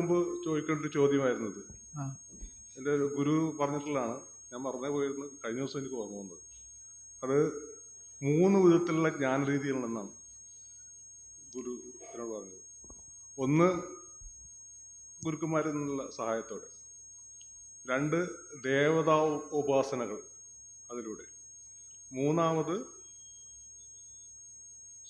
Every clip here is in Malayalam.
മുമ്പ് ചോദിക്കേണ്ട ഒരു ചോദ്യമായിരുന്നു ഇത്. എന്റെ ഒരു ഗുരു പറഞ്ഞിട്ടുള്ളതാണ്. ഞാൻ മറന്നേ പോയിരുന്നു. കഴിഞ്ഞ ദിവസം എനിക്ക് ഓർമ്മ വന്നത്. അത് മൂന്ന് വിധത്തിലുള്ള ജ്ഞാന രീതികളുണ്ടെന്നാണ് ഗുരു എന്നോട് പറഞ്ഞത്. ഒന്ന് ഗുരുക്കന്മാരിൽ നിന്നുള്ള സഹായത്തോടെ. രണ്ട് ദേവതാ ഉപാസനകൾ അതിലൂടെ. മൂന്നാമത്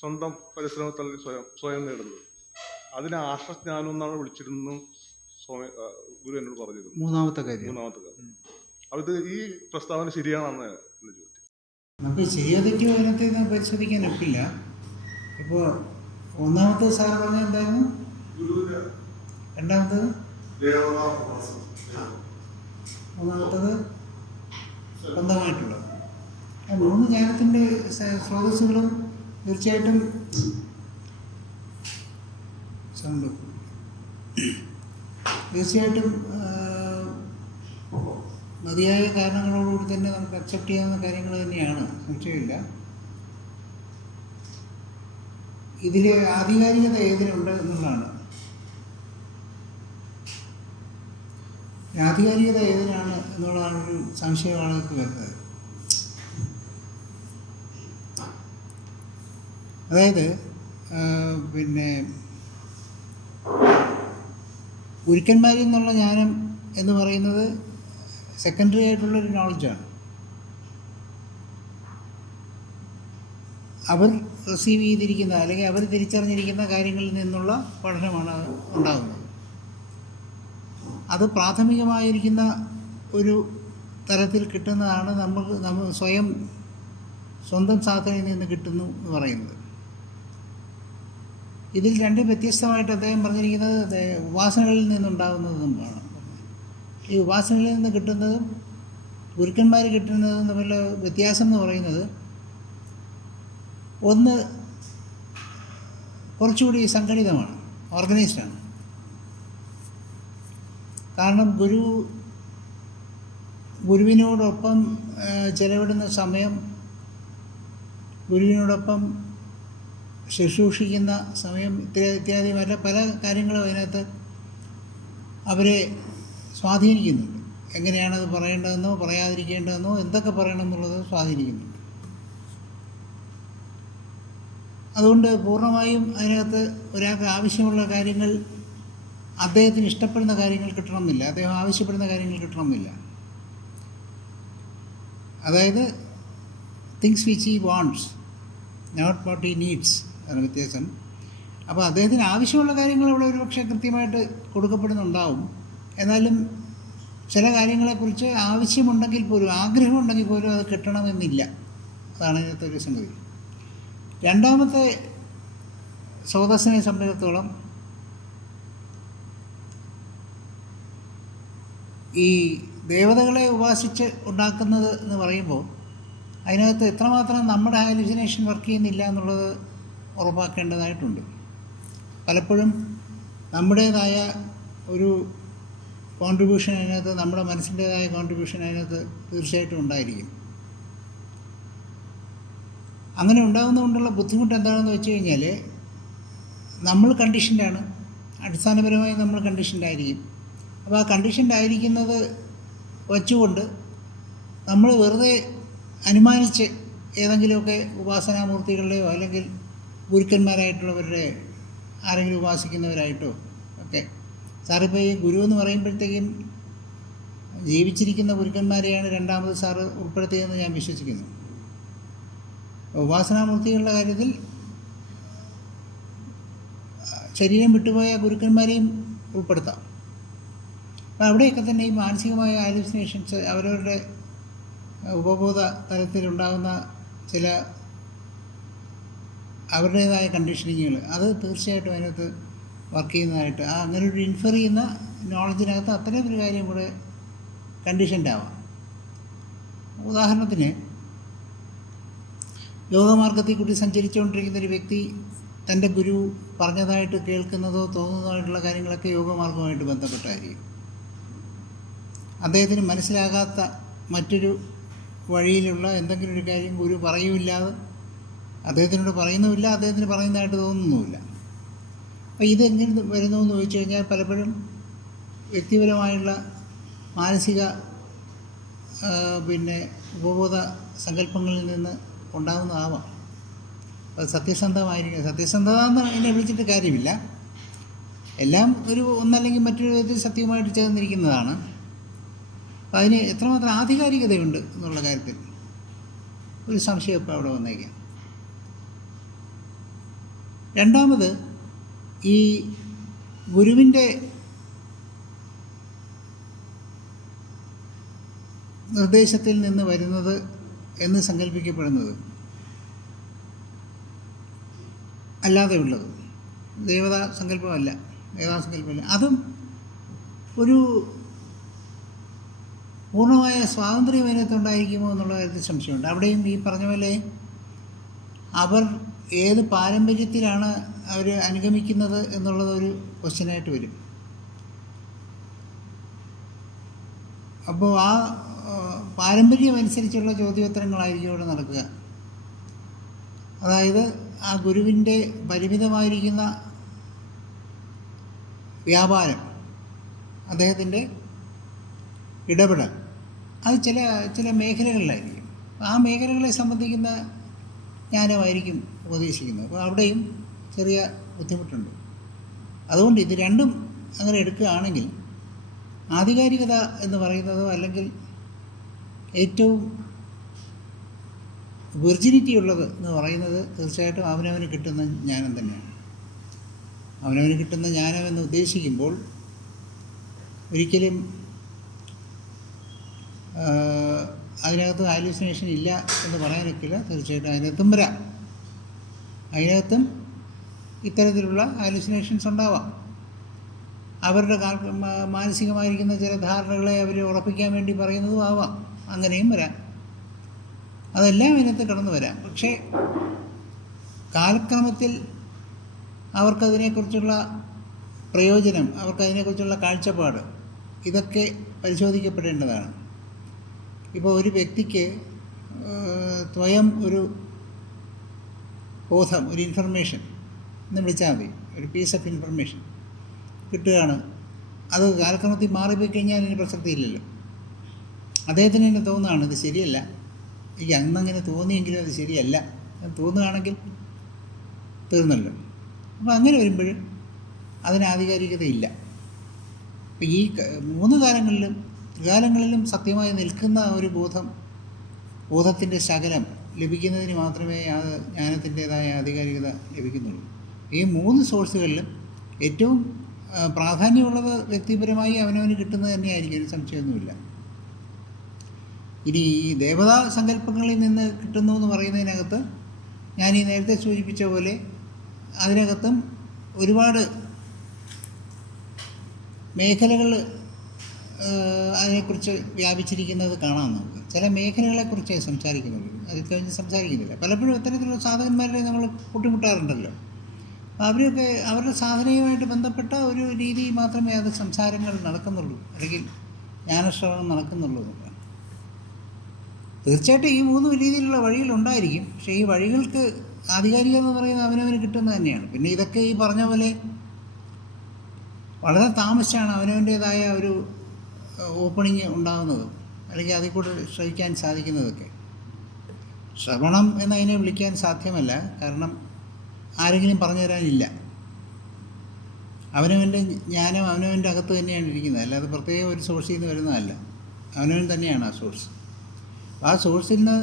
സ്വന്തം പരിശ്രമത്തിൽ സ്വയം സ്വയം നേടുന്നത്. അതിനെ ആശ്രജ്ഞാനം എന്നാണ് വിളിച്ചിരുന്നു സ്വാമി ഗുരു എന്നോട് പറഞ്ഞിരുന്നു മൂന്നാമത്തെ കാര്യം. മൂന്നാമത്തെ കാര്യം. അത് ഈ പ്രസ്താവന ശരിയാണെന്ന് എന്റെ ചോദ്യം നമുക്ക് ശരിയോ തെറ്റിയോ അതിനകത്ത് പരിശോധിക്കാൻ ഒക്കില്ല. ഇപ്പോൾ ഒന്നാമത്തെ സാർ പറഞ്ഞ എന്തായിരുന്നു? രണ്ടാമത്തത്? മൂന്നാമത്തത്? സ്വന്തമായിട്ടുള്ളത്. മൂന്ന് ജ്ഞാനത്തിന്റെ സ്രോതസ്സുകളും തീർച്ചയായിട്ടും സൗണ്ട് തീർച്ചയായിട്ടും മതിയായ കാരണങ്ങളോടുകൂടി തന്നെ നമുക്ക് അക്സെപ്റ്റ് ചെയ്യാവുന്ന കാര്യങ്ങൾ തന്നെയാണ്. സംശയമില്ല. ഇതിൽ ആധികാരികത ഏതിനുണ്ട് എന്നുള്ളതാണ്. ആധികാരികത ഏതിനാണ് എന്നുള്ളതാണ് ഒരു സംശയം ആളുകൾക്ക് വരുന്നത്. അതായത് പിന്നെ ഗുരുക്കന്മാരിൽ നിന്നുള്ള ജ്ഞാനം എന്ന് പറയുന്നത് സെക്കൻഡറി ആയിട്ടുള്ളൊരു നോളജാണ് അവർ റിസീവ് ചെയ്തിരിക്കുന്ന അല്ലെങ്കിൽ അവർ തിരിച്ചറിഞ്ഞിരിക്കുന്ന കാര്യങ്ങളിൽ നിന്നുള്ള പഠനമാണ് ഉണ്ടാകുന്നത്. അത് പ്രാഥമികമായിരിക്കുന്ന ഒരു തരത്തിൽ കിട്ടുന്നതാണ് നമുക്ക് നമ്മൾ സ്വയം സ്വന്തം സാധനയിൽ നിന്ന് കിട്ടുന്നു എന്ന് പറയുന്നത്. ഇതിൽ രണ്ടും വ്യത്യസ്തമായിട്ട് അദ്ദേഹം പറഞ്ഞിരിക്കുന്നത് ഉപാസനകളിൽ നിന്നുണ്ടാകുന്നതും ആണ് ഈ ഉപാസനകളിൽ നിന്ന് കിട്ടുന്നതും ഗുരുക്കന്മാർ കിട്ടുന്നതും തമ്മിലുള്ള വ്യത്യാസം എന്ന് പറയുന്നത് ഒന്ന് കുറച്ചുകൂടി സംഘടിതമാണ് ഓർഗനൈസ്ഡാണ്. കാരണം ഗുരു ഗുരുവിനോടൊപ്പം ചെലവിടുന്ന സമയം ഗുരുവിനോടൊപ്പം ശുശ്രൂഷിക്കുന്ന സമയം ഇത്യാദി ഇത്യാദി പല പല കാര്യങ്ങളും അതിനകത്ത് അവരെ സ്വാധീനിക്കുന്നുണ്ട്. എങ്ങനെയാണത് പറയേണ്ടതെന്നോ പറയാതിരിക്കേണ്ടതെന്നോ എന്തൊക്കെ പറയണം എന്നുള്ളത് സ്വാധീനിക്കുന്നുണ്ട്. അതുകൊണ്ട് പൂർണമായും അതിനകത്ത് ഒരാൾക്ക് ആവശ്യമുള്ള കാര്യങ്ങൾ അദ്ദേഹത്തിന് ഇഷ്ടപ്പെടുന്ന കാര്യങ്ങൾ കിട്ടണമെന്നില്ല. അദ്ദേഹം ആവശ്യപ്പെടുന്ന കാര്യങ്ങൾ കിട്ടണമെന്നില്ല. അതായത് things which he wants not what he needs വ്യത്യാസം. അപ്പോൾ അദ്ദേഹത്തിന് ആവശ്യമുള്ള കാര്യങ്ങൾ അവിടെ ഒരുപക്ഷെ കൃത്യമായിട്ട് കൊടുക്കപ്പെടുന്നുണ്ടാവും. എന്നാലും ചില കാര്യങ്ങളെക്കുറിച്ച് ആവശ്യമുണ്ടെങ്കിൽ പോലും ആഗ്രഹമുണ്ടെങ്കിൽ പോലും അത് കിട്ടണമെന്നില്ല. അതാണ് ഇതിനകത്തെ ഒരു സംഗതി. രണ്ടാമത്തെ സ്രോതസ്സിനെ സംബന്ധിച്ചിടത്തോളം ഈ ദേവതകളെ ഉപാസിച്ച് ഉണ്ടാക്കുന്നത് എന്ന് പറയുമ്പോൾ അതിനകത്ത് എത്രമാത്രം നമ്മുടെ ഹാലുസിനേഷൻ വർക്ക് ചെയ്യുന്നില്ല എന്നുള്ളത് ഉറപ്പാക്കേണ്ടതായിട്ടുണ്ട്. പലപ്പോഴും നമ്മുടേതായ ഒരു കോൺട്രിബ്യൂഷൻ അതിനകത്ത് നമ്മുടെ മനസ്സിന്റേതായ കോൺട്രിബ്യൂഷൻ അതിനകത്ത് തീർച്ചയായിട്ടും ഉണ്ടായിരിക്കും. അങ്ങനെ ഉണ്ടാകുന്നതുകൊണ്ടുള്ള ബുദ്ധിമുട്ട് എന്താണെന്ന് വെച്ച് കഴിഞ്ഞാൽ നമ്മൾ കണ്ടീഷന്റാണ് അടിസ്ഥാനപരമായി നമ്മൾ കണ്ടീഷന്റായിരിക്കും അപ്പോൾ ആ കണ്ടീഷന്റായിരിക്കുന്നത് വച്ചുകൊണ്ട് നമ്മൾ വെറുതെ അനുമാനിച്ച് ഏതെങ്കിലുമൊക്കെ ഉപാസനാമൂർത്തികളുടെയോ അല്ലെങ്കിൽ ഗുരുക്കന്മാരായിട്ടുള്ളവരുടെ ആരെങ്കിലും ഉപാസിക്കുന്നവരായിട്ടോ ഒക്കെ. സാറിപ്പോൾ ഈ ഗുരു എന്ന് പറയുമ്പോഴത്തേക്കും ജീവിച്ചിരിക്കുന്ന ഗുരുക്കന്മാരെയാണ് രണ്ടാമത് സാറ് ഉൾപ്പെടുത്തിയതെന്ന് ഞാൻ വിശ്വസിക്കുന്നു. ഉപാസനാമൂർത്തികളുടെ കാര്യത്തിൽ ശരീരം വിട്ടുപോയ ഗുരുക്കന്മാരെയും ഉൾപ്പെടുത്താം. അപ്പം അവിടെയൊക്കെ തന്നെ ഈ മാനസികമായ ഹാലുസിനേഷൻസ് അവരവരുടെ ഉപബോധ തലത്തിലുണ്ടാകുന്ന ചില അവരുടേതായ കണ്ടീഷനിങ്ങുകൾ. അത് തീർച്ചയായിട്ടും അതിനകത്ത് വർക്ക് ചെയ്യുന്നതായിട്ട്. ആ അങ്ങനെ ഒരു ഇൻഫർ ചെയ്യുന്ന നോളജിനകത്ത് അത്രയും ഒരു കാര്യം കൂടെ കണ്ടീഷൻഡ് ആവാം. ഉദാഹരണത്തിന് യോഗമാർഗത്തിൽ കൂടി സഞ്ചരിച്ചുകൊണ്ടിരിക്കുന്ന ഒരു വ്യക്തി തന്റെ ഗുരു പറഞ്ഞതായിട്ട് കേൾക്കുന്നതോ തോന്നുന്നതായിട്ടുള്ള കാര്യങ്ങളൊക്കെ യോഗമാർഗവുമായിട്ട് ബന്ധപ്പെട്ടായിരിക്കും. അദ്ദേഹത്തിന് മനസ്സിലാകാത്ത മറ്റൊരു വഴിയിലുള്ള എന്തെങ്കിലും ഒരു കാര്യം ഗുരു പറയുമില്ലാതെ അദ്ദേഹത്തിനോട് പറയുന്നുമില്ല അദ്ദേഹത്തിന് പറയുന്നതായിട്ട് തോന്നുന്നുമില്ല. അപ്പോൾ ഇതെങ്ങനെ വരുന്നു എന്ന് ചോദിച്ചു കഴിഞ്ഞാൽ പലപ്പോഴും വ്യക്തിപരമായുള്ള മാനസിക പിന്നെ ഉപബോധ സങ്കല്പങ്ങളിൽ നിന്ന് ഉണ്ടാകുന്നതാവാം. അത് സത്യസന്ധമായിരിക്കും. സത്യസന്ധത എന്ന് എന്നെ വിളിച്ചിട്ട് കാര്യമില്ല. എല്ലാം ഒരു ഒന്നല്ലെങ്കിൽ മറ്റൊരു വിധത്തിൽ സത്യവുമായിട്ട് ചേർന്നിരിക്കുന്നതാണ്. അപ്പം അതിന് എത്രമാത്രം ആധികാരികതയുണ്ട് എന്നുള്ള കാര്യത്തിൽ ഒരു സംശയം ഇപ്പോൾ അവിടെ വന്നേക്കാം. രണ്ടാമത് ഈ ഗുരുവിന്റെ നിർദ്ദേശത്തിൽ നിന്ന് വരുന്നത് എന്ന് സങ്കല്പിക്കപ്പെടുന്നത് അല്ലാതെ ഉള്ളത്. ദേവതാ സങ്കല്പമല്ല ദേവതാ സങ്കല്പമല്ല അതും ഒരു പൂർണമായ സ്വാതന്ത്ര്യം അതിനകത്തുണ്ടായിരിക്കുമോ എന്നുള്ള കാര്യത്തിൽ സംശയമുണ്ട്. അവിടെയും ഈ പറഞ്ഞ പോലെ അവർ ഏത് പാരമ്പര്യത്തിലാണ് അവർ അനുഗമിക്കുന്നത് എന്നുള്ളത് ഒരു ക്വസ്റ്റ്യനായിട്ട് വരും. അപ്പോൾ ആ പാരമ്പര്യം അനുസരിച്ചുള്ള ചോദ്യോത്തരങ്ങളായിരിക്കും ഇവിടെ നടക്കുക. അതായത് ആ ഗുരുവിന്റെ പരിമിതമായിരിക്കുന്ന വ്യാപാരം അദ്ദേഹത്തിന്റെ ഇടപെടൽ അത് ചില ചില മേഖലകളിലായിരിക്കും. ആ മേഖലകളെ സംബന്ധിക്കുന്ന ജ്ഞാനമായിരിക്കും ഉപദേശിക്കുന്നത് അപ്പോൾ അവിടെയും ചെറിയ ബുദ്ധിമുട്ടുണ്ട്. അതുകൊണ്ട് ഇത് രണ്ടും അങ്ങനെ എടുക്കുകയാണെങ്കിൽ ആധികാരികത എന്ന് പറയുന്നതോ അല്ലെങ്കിൽ ഏറ്റവും വെർജിനിറ്റി ഉള്ളത് എന്ന് പറയുന്നത് തീർച്ചയായിട്ടും അവനവന് കിട്ടുന്ന ജ്ഞാനം തന്നെയാണ്. അവനവന് കിട്ടുന്ന ജ്ഞാനം എന്ന് ഉദ്ദേശിക്കുമ്പോൾ ഒരിക്കലും അതിനകത്ത് ഹാലൂസിനേഷൻ ഇല്ല എന്ന് പറയാനൊക്കില്ല. തീർച്ചയായിട്ടും അതിനകത്തും വരാം. അതിനകത്തും ഇത്തരത്തിലുള്ള ഹാലൂസിനേഷൻസ് ഉണ്ടാവാം. അവരുടെ മാനസികമായിരിക്കുന്ന ചില ധാരണകളെ അവർ ഉറപ്പിക്കാൻ വേണ്ടി പറയുന്നതും ആവാം. അങ്ങനെയും വരാം. അതെല്ലാം ഇതിനകത്ത് കടന്നു വരാം. പക്ഷേ കാലക്രമത്തിൽ അവർക്കതിനെക്കുറിച്ചുള്ള പ്രയോജനം അവർക്കതിനെക്കുറിച്ചുള്ള കാഴ്ചപ്പാട് ഇതൊക്കെ പരിശോധിക്കപ്പെടേണ്ടതാണ്. ഇപ്പോൾ ഒരു വ്യക്തിക്ക് സ്വയം ഒരു ബോധം ഒരു ഇൻഫർമേഷൻ എന്ന് വിളിച്ചാൽ മതി. ഒരു പീസ് ഓഫ് ഇൻഫർമേഷൻ കിട്ടുകയാണ്. അത് കാലക്രമത്തിൽ മാറിപ്പോയി കഴിഞ്ഞാൽ അതിന് പ്രസക്തിയില്ലല്ലോ. അദ്ദേഹത്തിന് തന്നെ തോന്നുകയാണ് ഇത് ശരിയല്ല. എനിക്ക് അന്നങ്ങനെ തോന്നിയെങ്കിലും അത് ശരിയല്ല. തോന്നുകയാണെങ്കിൽ തീർന്നല്ലോ. അപ്പോൾ അങ്ങനെ വരുമ്പോൾ അതിന് ആധികാരികതയില്ല. ഈ മൂന്ന് കാലങ്ങളിലും ത്രികാലങ്ങളിലും സത്യമായി നിൽക്കുന്ന ഒരു ബോധം ബോധത്തിന്റെ ശകലം ലഭിക്കുന്നതിന് മാത്രമേ ആ ജ്ഞാനത്തിന്റെതായ ആധികാരികത ലഭിക്കുന്നുള്ളൂ. ഈ മൂന്ന് സോഴ്സുകളിലും ഏറ്റവും പ്രാധാന്യമുള്ളത് വ്യക്തിപരമായി അവനവന് കിട്ടുന്നത് തന്നെയായിരിക്കും ഒരു സംശയമൊന്നുമില്ല. ഇനി ഈ ദേവതാ സങ്കല്പങ്ങളിൽ നിന്ന് കിട്ടുന്നു എന്ന് പറയുന്നതിനകത്ത് ഞാൻ ഈ നേരത്തെ സൂചിപ്പിച്ച പോലെ അതിനകത്തും ഒരുപാട് മേഖലകൾ അതിനെക്കുറിച്ച് വ്യാപിച്ചിരിക്കുന്നത് കാണാം നമുക്ക്. ചില മേഖലകളെക്കുറിച്ചേ സംസാരിക്കുന്നുള്ളൂ അതിൽ കഴിഞ്ഞ് സംസാരിക്കുന്നില്ല. പലപ്പോഴും ഇത്തരത്തിലുള്ള സാധകന്മാരെ നമ്മൾ കൂട്ടിമുട്ടാറുണ്ടല്ലോ. അവരൊക്കെ അവരുടെ സാധനയുമായിട്ട് ബന്ധപ്പെട്ട ഒരു രീതി മാത്രമേ അത് സംസാരങ്ങൾ നടക്കുന്നുള്ളൂ. അല്ലെങ്കിൽ ജ്ഞാനശ്രവണം നടക്കുന്നുള്ളൂ എന്നുള്ളതാണ് തീർച്ചയായിട്ടും ഈ മൂന്ന് രീതിയിലുള്ള വഴികളുണ്ടായിരിക്കും പക്ഷേ ഈ വഴികൾക്ക് ആധികാരികം എന്ന് പറയുന്നത് അവനവന് കിട്ടുന്നത് തന്നെയാണ്. പിന്നെ ഇതൊക്കെ ഈ പറഞ്ഞ പോലെ വളരെ താമസിച്ചാണ് അവനവന്റേതായ ഒരു ഓപ്പണിങ് ഉണ്ടാകുന്നത് അല്ലെങ്കിൽ അതിൽ കൂടെ ശ്രവിക്കാൻ സാധിക്കുന്നതൊക്കെ. ശ്രവണം എന്നതിനെ വിളിക്കാൻ സാധ്യമല്ല. കാരണം ആരെങ്കിലും പറഞ്ഞു തരാനില്ല. അവനവന്റെ ജ്ഞാനം അവനവന്റെ അകത്ത് തന്നെയാണ് ഇരിക്കുന്നത്. അല്ലാതെ പ്രത്യേക ഒരു സോഴ്സിൽ നിന്ന് വരുന്നതല്ല. അവനവൻ തന്നെയാണ് ആ സോഴ്സ്. ആ സോഴ്സിൽ നിന്ന്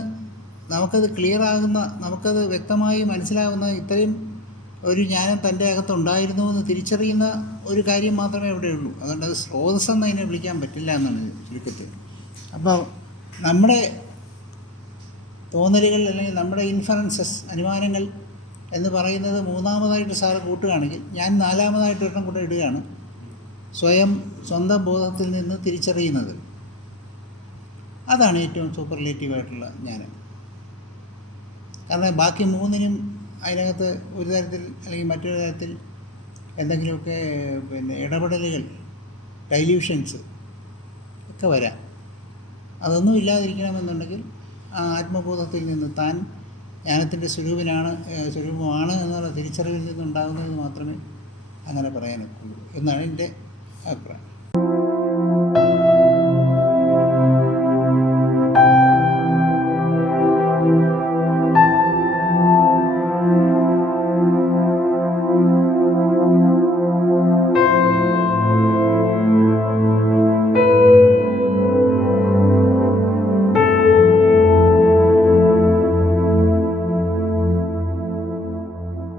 നമുക്കത് ക്ലിയർ ആകുന്ന നമുക്കത് വ്യക്തമായി മനസ്സിലാകുന്ന ഇത്രയും ഒരു ജ്ഞാനം തന്റെ അകത്തുണ്ടായിരുന്നു എന്ന് തിരിച്ചറിയുന്ന ഒരു കാര്യം മാത്രമേ ഇവിടെയുള്ളൂ അതുകൊണ്ട് അത് സ്രോതസ്സെന്ന് അതിനെ വിളിക്കാൻ പറ്റില്ല എന്നാണ് ചുരുക്കത്തിൽ. അപ്പോൾ നമ്മുടെ തോന്നലുകൾ അല്ലെങ്കിൽ നമ്മുടെ ഇൻഫറൻസസ് അനുമാനങ്ങൾ എന്ന് പറയുന്നത് മൂന്നാമതായിട്ട് സാറ് കൂട്ടുകയാണെങ്കിൽ ഞാൻ നാലാമതായിട്ട് ഒരെണ്ണം കൂടെ ഇടുകയാണ്. സ്വയം സ്വന്തം ബോധത്തിൽ നിന്ന് തിരിച്ചറിയുന്നത്. അതാണ് ഏറ്റവും സൂപ്പർലേറ്റീവായിട്ടുള്ള ജ്ഞാനം. കാരണം ബാക്കി മൂന്നിനും അതിനകത്ത് ഒരു തരത്തിൽ അല്ലെങ്കിൽ മറ്റൊരു തരത്തിൽ എന്തെങ്കിലുമൊക്കെ പിന്നെ ഇടപെടലുകൾ ഡൈല്യൂഷൻസ് ഒക്കെ വരാം. അതൊന്നും ഇല്ലാതിരിക്കണമെന്നുണ്ടെങ്കിൽ ആ ആത്മബോധത്തിൽ നിന്ന് താൻ ജ്ഞാനത്തിന്റെ സ്വരൂപനാണ് സ്വരൂപമാണ് എന്നുള്ള തിരിച്ചറിവിൽ നിന്നുണ്ടാകുന്നത് മാത്രമേ അങ്ങനെ പറയാനൊക്കുള്ളൂ എന്നാണ് എന്റെ അഭിപ്രായം.